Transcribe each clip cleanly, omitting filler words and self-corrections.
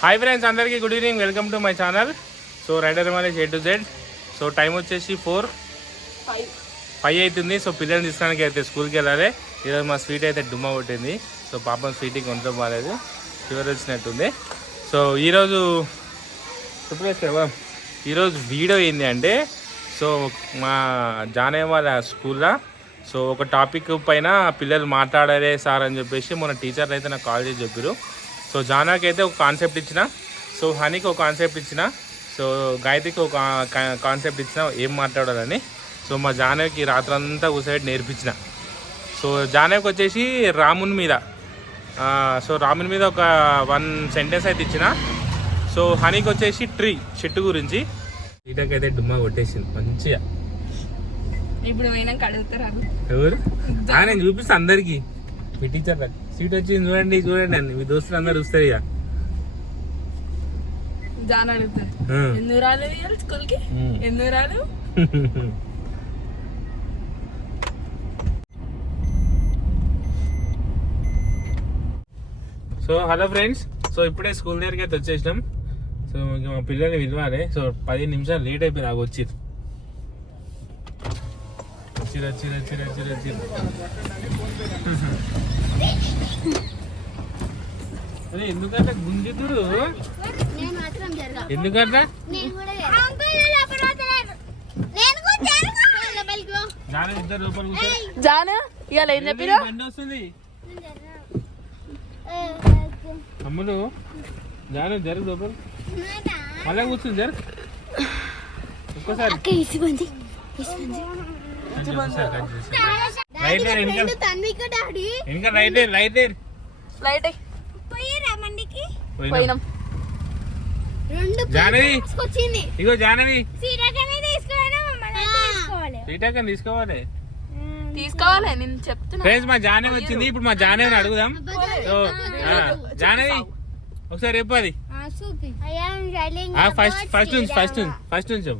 Hi friends, అందరికీ good evening. Welcome to my channel. So rider marriage A to Z. So time వచ్చేసి 4:05 అవుతుంది. So పిల్లల్ని తీసుకోవడానికి అయితే స్కూల్కి వెళ్ళాలి. ఈరోజు మా స్వీట్ అయితే డుమ్మ కొట్టింది. సో పాపం స్వీట్కి కొంచెం బాగాలేదు, ఫీవర్ వచ్చినట్టుంది. సో ఈరోజు వీడియో ఏంటి అంటే, సో మా జానయ్య వాళ్ళ స్కూల్లో సో ఒక టాపిక్ పైన పిల్లలు మాట్లాడారే సార్ అని చెప్పేసి మన టీచర్లు అయితే నాకు కాల్ చేసి చెప్పారు. సో జానాకి అయితే ఒక కాన్సెప్ట్ ఇచ్చిన, సో హనీకి ఒక కాన్సెప్ట్ ఇచ్చిన, సో గాయత్రికి ఒక కాన్సెప్ట్ ఇచ్చిన ఏం మాట్లాడాలని. సో మా జానకి రాత్రంతా కూర్చోబెట్టి నేర్పించిన. సో జానకి వచ్చేసి రాముని మీద ఒక 1 సెంటెన్స్ అయితే ఇచ్చిన. సో హనీకి వచ్చేసి చెట్టు గురించి. ఈటకైతే డుమ్మా కొట్టేసింది మంచిగా. ఇప్పుడు అడుగుతారు ఎవరు నేను చూపిస్తా అందరికి. మీ టీచర్ సీట్ వచ్చింది చూడండి అని మీ దోస్తులు అందరు చూస్తారు. ఇక జాన్ అడుగుతారు ఎందుకు రాలేదు స్కూల్కి, ఎందుకు రాలేదు. సో హలో ఫ్రెండ్స్, సో ఇప్పుడే స్కూల్ దగ్గరికి అయితే వచ్చేసినాం. సో ఇంకా మా పిల్లల్ని పిలవాలి. సో 15 నిమిషాలు లేట్ అయిపోయింది. నాకు వచ్చి అరే ఎందుకంటే గుంజుతురు, ఎందుకంటే ఇద్దరు లోపల జానా ఇవాళ ఏం చెప్పిరా వస్తుంది. అమ్ములు జాను జరుగు లోపల, మళ్ళా కూర్చుంది జరు ఒక్కసారి. ఇంకా రైట్ జానవి, ఇగో జానవి సీటాకని తీసుకోవాలి నేను చెప్తున్నా. ఫ్రెండ్స్ మా జానవి వచ్చింది. ఇప్పుడు మా జానవిని అడుగుదాం. జానవి ఒకసారి చెప్పాలి. ఫస్ట్ నుంచి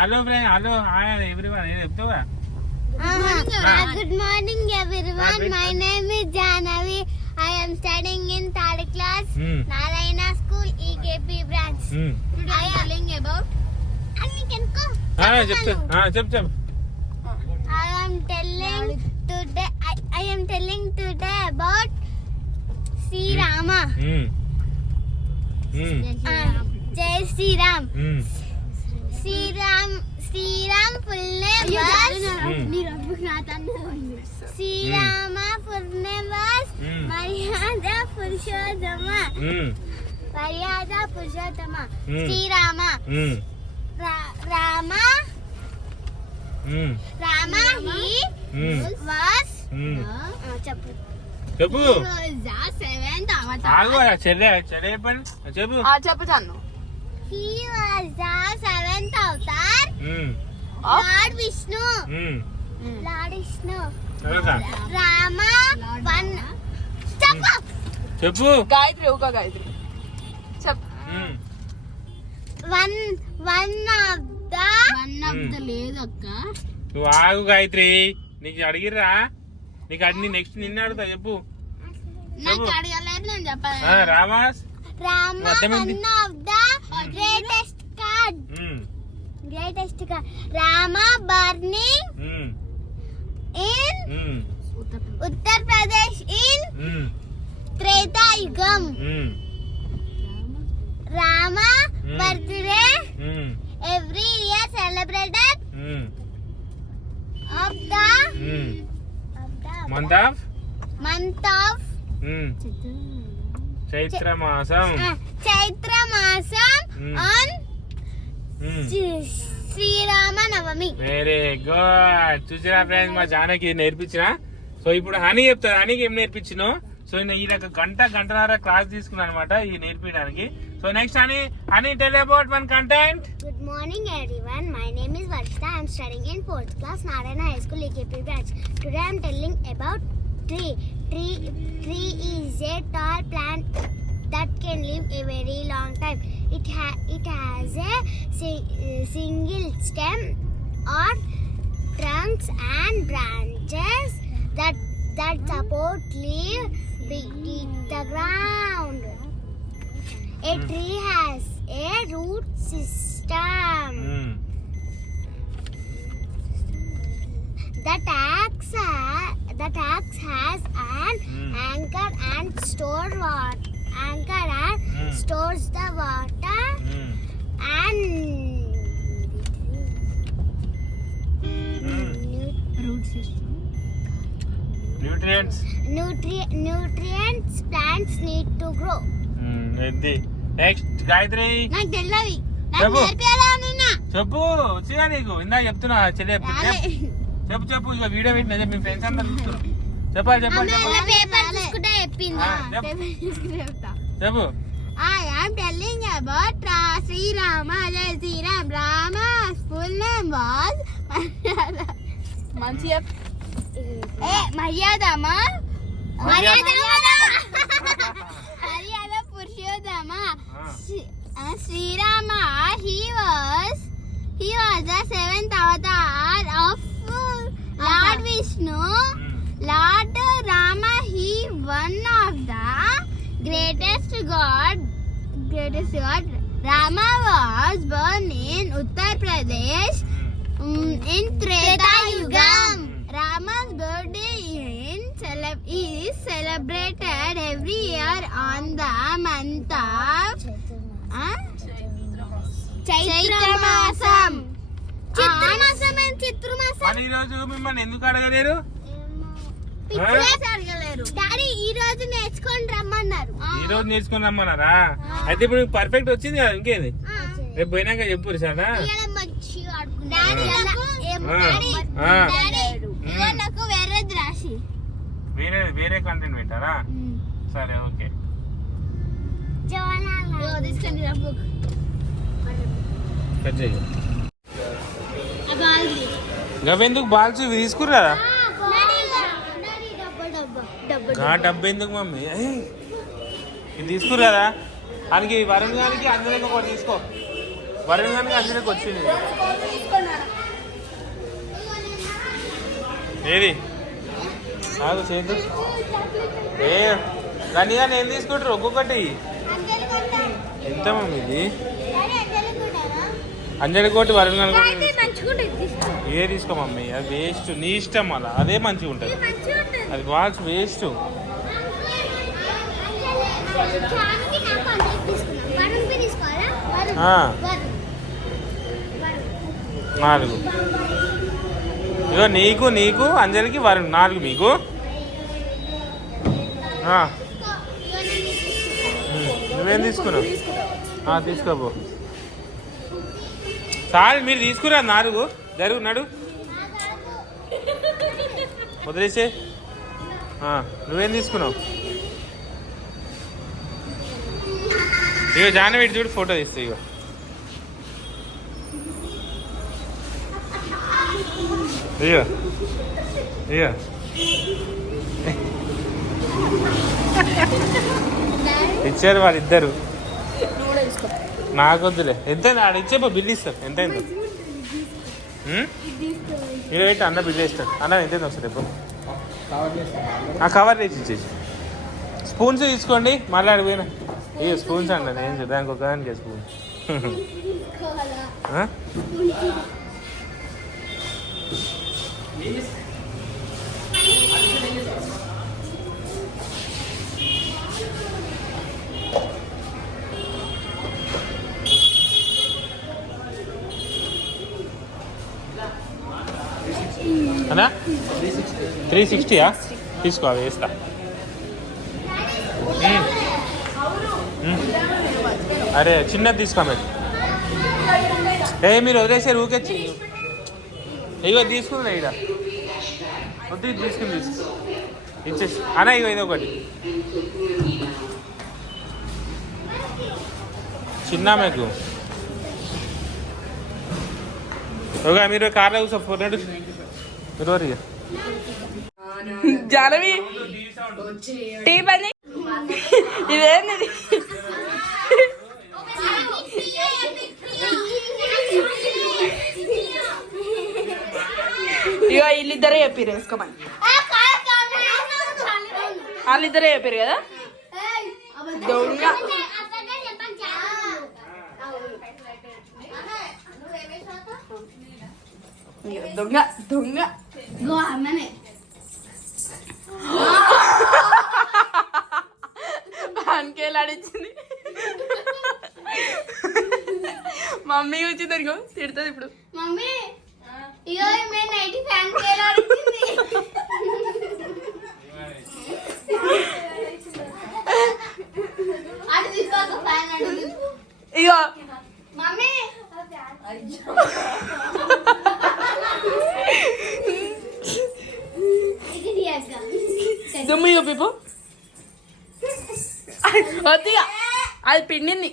hello friend, hello hi everyone నేను చెప్తావా? Good morning everyone. My name is Janavi. I am studying in 3rd class, Narayana School, EKP branch. Today I am telling about చెప్ I am telling today about Sri Rama. Jai Sri Ram. Sri Ram full name was Sri Rama full name was Maryada Purushottama. Sri Rama. Rama he was చెప్పు చెప్పు Chanu. He was the 7th avatar. Lord Vishnu. Rama one. చెప్పు గాయత్రి ఒక గాయత్రి చెప్పు. One of the లేదక్క. నువ్వు ఆగు గాయత్రి, నీకు అడిగిరా, నీకు అడిగి నెక్స్ట్ నిన్న అడుగుతా. చెప్పు అడగలేదు నేను చెప్పాను. Rama's Rama one of the greatest god. Rama burning in Uttar Pradesh in Treta Yugam. Rama birthday every year celebrated of the month of Chaitra మాసం on Srirama Navami. Very good. చూసిరా ఫ్రెండ్స్, మా జానకి నేర్పించిన. సో ఇప్పుడు హనీ చెప్తారు. హనీకి ఏం నేర్పించినో. సో ఈయన గంటన్నర క్లాస్ తీసుకున్నా అనమాట ఈ నేర్పించడానికి. So next honey tell about one content. Good morning everyone. My name is Varshita. I am studying in 4th class, Narayana High School, EKP branch. Today I am telling about tree. Tree is a tall plant that can live a very long time. It has a single stem or trunks and branches that support leaf. A tree has a root system. The tax has an anchor and stores the water and root system. Nutrients plants need to grow. Next Gayatri నాకు తెలియదు. చెప్పు. నేర్పియాలా నిన్న? చెప్పు వచ్చిగా నీకు ఇందాక చెప్తున్నా చెల్లి చెప్పు ఇక వీడియో పెట్టిన మీ ఫ్రెండ్స్ అందరు చూస్తున్నారు. చెప్పాలి పేపర్ చూసుకుంటే చెప్పింది. చెప్పు. I am telling about Sri Rama. Jai Sri Ram. Rama's full name was మంచిగా Maryadama Purushotama. Sri Rama, he was the seventh avatar of Lord Vishnu. Lord Rama, he one of the greatest god. Rama was born in Uttar Pradesh in Treta Yugam. Rama's birthday is celebrated every year on the month of Chaitra Masam. ఈ రోజు మిమ్మల్ని ఎందుకు అడగలేరు? Daddy ఈ రోజు నేర్చుకొని రమ్మన్నారు. ఈ రోజు నేర్చుకుని రమ్మన్నారా? అయితే ఇప్పుడు పర్ఫెక్ట్ వచ్చింది కదా, ఇంకేంది? రేపు పోయినాక చెప్పు సరేనా? నాకు వేరేది రాసి వేరే కంటెంట్ పెట్టారా? సరే ఓకే. గవెందుకు బాల్స్ ఇవి తీసుకురారా? డబ్బు ఎందుకు మమ్మీ? ఇది తీసుకురారా? దానికి వరుణ్ గారికి అందరికి ఒకటి తీసుకో. వరుణ్ గారికి అందరికి వచ్చింది. ఏది నాకు చేద్దు ఏ కానీ నేను తీసుకుంటారు ఒక్కొక్కటి. ఎంత మమ్మీ ఇది? అంజలి కోటి వరుణ్ గారి ఏ తీసుకో మమ్మీ, అది వేస్ట్. నీ ఇష్టం, అలా అదే మంచిగా ఉంటుంది. అది బాక్స్ వేస్ట్. నాలుగు ఇగో నీకు అంజలికి వరుణ్ 4 మీకు. నువ్వేం తీసుకున్నావు? తీసుకోబో. చాలు మీరు తీసుకురా 4. జరుగు నడు వదిలేసే. నువ్వేం తీసుకున్నావు? ఇగో జానవి చూడు, ఫోటో తీస్తా. ఇగో ఇగో ఇగో ఇచ్చారు వాళ్ళిద్దరు. నాకొద్దులే. ఎంత ఆడ ఇచ్చేపో, బిల్లు ఇస్తారు. ఎంత అయిందో మీరు ఏంటి అన్న బిల్లు ఇస్తాడు. అన్న ఎంత వస్తుంది ఎప్పుడు కవర్ చేసి ఇచ్చేసి. స్పూన్స్ తీసుకోండి. మళ్ళీ అడిగిపోయినా ఇక స్పూన్స్ అండి. నేను దానికి ఒకదానికి స్పూన్. అన్నా 360 తీసుకో, అవి వేస్తా. అరే చిన్నది తీసుకో మీరు. మీరు వదిలేసారు ఊకెచ్చి. ఇగో తీసుకుందా ఇక వద్దు, తీసుకుని ఇచ్చేసి అన్నా. ఇగో ఇది ఒకటి చిన్న మీకు. ఒక మీరు కార్లో కూర్చో. జానవి టీ పని ఇదేంది? ఇగో వీళ్ళిద్దరే చెప్పారు వేసుకోమని. వాళ్ళిద్దరే చెప్పారు కదా. దొంగ దొంగ దొంగ గో అమ్మనే పాన్కేలాడిచ్చింది మమ్మీ వచ్చింది అనుకో తిడుతుంది ఇప్పుడు. మమ్మీ ఇగో మే నైట్ ఫ్యాన్ కేలాడింది అటు తీసుకోక ఫ్యాన్ అటు ఇగో మమ్మీ ఇది అక్క దుమ్ము ఇగో పీపు వద్దు ఇక. అది పిండింది